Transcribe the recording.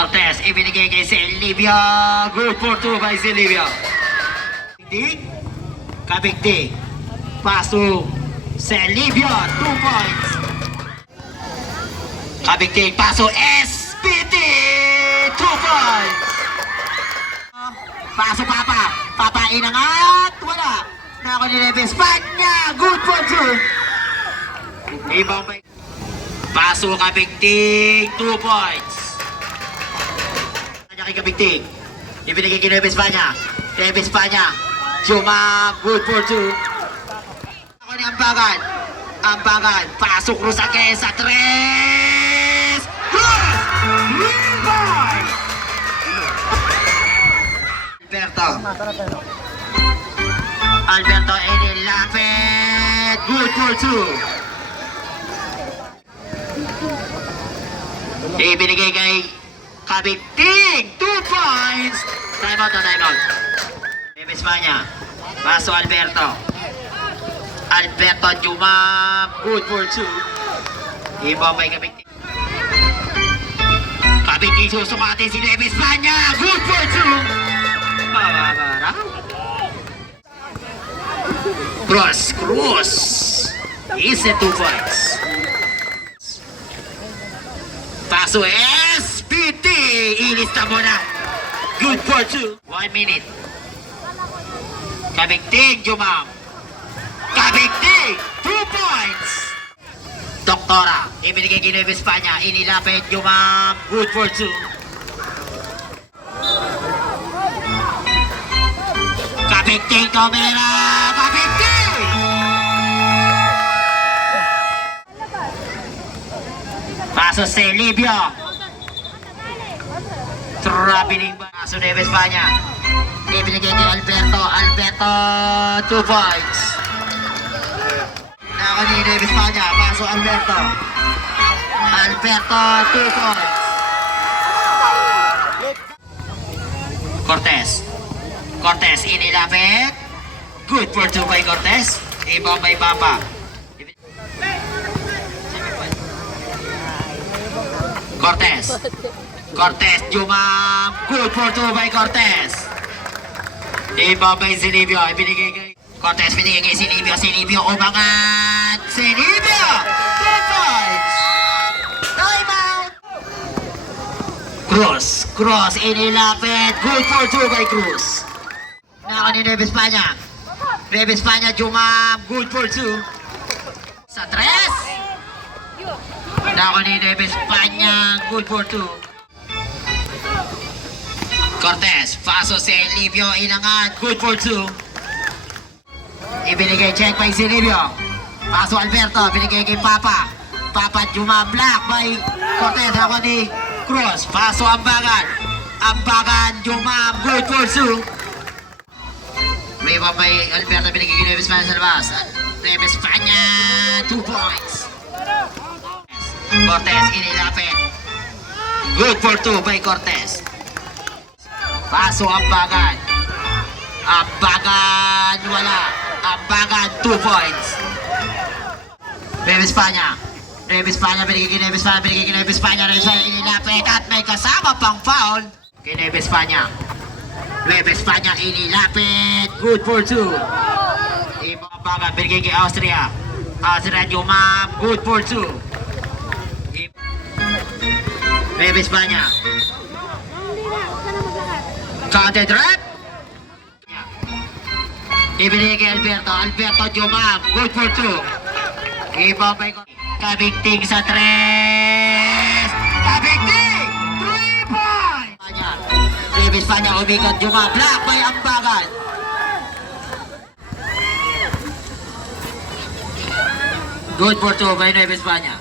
Cortez, ibinigay kay Silvia. Good for 2 by Silvia. Kabigti. Paso. Silvia, 2 points. Kabigti. Paso. SPT, 2 points. Paso Papa. Papa inangat. Wala. Nako ni Neves. Panya. Good for 2. Ibang may. Paso Kabigti. 2 points. Kay Kabigti. Ibinigay kay Neves Panya. Neves Panya. Juma. Good for 2. Ako ni Ambagan. Ambagan. Pasok Cruz again sa 3. Cruz! Rebound! Alberto. Alberto inilapit. Good for 2. Ibinigay kay Kabigting. 2 points. Time out. Neves Panya. Paso Alberto. Alberto Juma. Good for 2. Ibang may Kabigting. Kabigting susukati si Neves Panya. Good for 2. Babara. Cruz. Is it 2 points? Paso SPT. Ilista mo na. Good for 2. 1 minute. Kabigting Jumam. Kabigting. 2 points. Doktora. Ibinigay kay Neves Panya. Inilapit Jumam. Good for 2. Kabigting Tomera. Kabigting. Paso Silvia. Traveling ba? Paso Neves Panya. Ibinigay kay Alberto. Alberto, 2 points. Nako ni Neves Panya. Paso Alberto. Alberto, 2 points. Cortez inilapit. Good for 2 by Cortez. Ibang may Papa. Cortez, Jumam. Good for 2 by Cortez. Ibang may Silvio. Ibinigay kay Cortez, binigay kay Silvio. Silvio umangat. Silvio! 2 points. Time out. Cruz inilapit. Good for 2 by Cruz. Nako ni Neves Panya. Neves Panya, Jumam. Good for 2. Sa 3. Nako ni Neves Panya. Good for 2. Cortez. Paso Silvio. Inangat. Good for 2. Ibinigay check by Silvio. Paso Alberto. Binigay kay Papa. Papa Jumam. Black by Cortez. Nako ni Cruz. Paso Ambagan. Jumam. Good for 2. Reba by Alberto. Binigay kay Neves Panya sa labas. Neves Panya. 2 points. Cortez inilapit. Good for 2 by Cortez. Paso Ambagan. Wala. Ambagan 2 points. Neves Panya. Binigay kay Neves Panya. Inilapit at may kasama pang foul. Kay Neves Panya. Inilapit. Good for 2. Ibang Ambagan. Binigay kay Austria. Jumam. Good for 2. Neves Panya. Counter trap. Ibinigay kay Alberto Jumam. Good for 2. Ibabay ko. Kabigting sa 3. Kabigting! 3 points! Neves Panya umikat Jumam. Black by Ambagan. Good for 2 by Neves Panya.